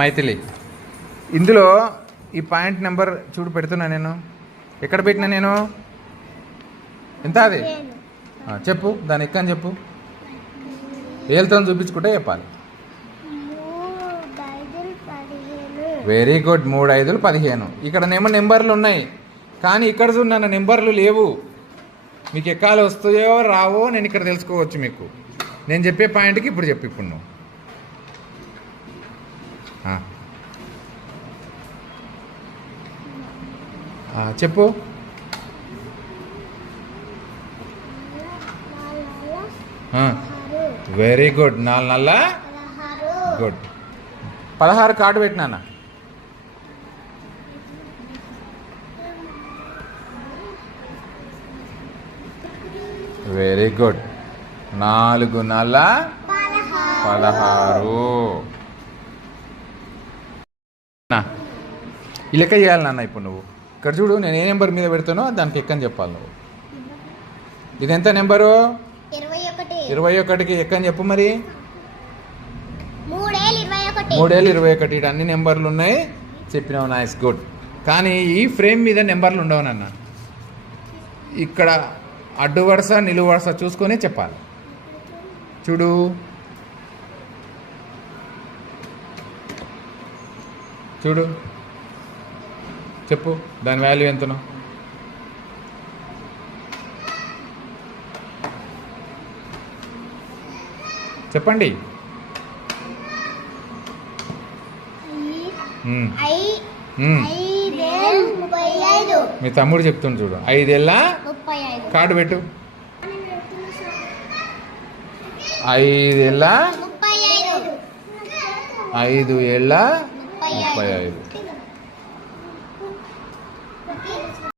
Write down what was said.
మైథిలి ఇందులో ఈ point number చూడు పెడుతున్నా నేను ఎక్కడ పెట్టినా నేను ఎంత అది చెప్పు దాని ఎక్కని చెప్పు ఏళ్ళతో చూపించుకుంటే చెప్పాలి. వెరీ గుడ్ 3 5 15 ఇక్కడనేమో నెంబర్లు ఉన్నాయి కానీ ఇక్కడ చూడన్న నెంబర్లు లేవు. మీకు ఎక్కాలు వస్తాయో రావో నేను ఇక్కడ తెలుసుకోవచ్చు. మీకు నేను చెప్పే పాయింట్కి ఇప్పుడు చెప్పు. ఇప్పుడు నువ్వు చెప్పు. వెరీ గుడ్ 4 నల్ల గుడ్ 16 కార్డు పెట్టినా. వెరీ గుడ్ 4 నల్ల 16. ఈ లెక్క చేయాలి నాన్న. ఇప్పుడు నువ్వు ఇక్కడ చూడు నేను ఏ నెంబర్ మీద పెడతానో దానికి ఎక్కని చెప్పాలి నువ్వు. ఇది ఎంత నెంబరు? 21కి ఎక్కని చెప్పు. మరి 3 ఇటు అన్ని నెంబర్లు ఉన్నాయి చెప్పినావు. Nice good. కానీ ఈ ఫ్రేమ్ మీద నెంబర్లు ఉండవు నాన్న. ఇక్కడ అడ్డు వరుస నిలువు వరుస చూసుకొని చెప్పాలి. చూడు చూడు చెప్పు దాని వాల్యూ ఎంతనో. చెప్పండి. మీ తమ్ముడు చెప్తుండు చూడు. 5 ఏళ్ళ కార్డు పెట్టు. 5 ఏళ్ళ 5 ఏళ్ళ 35.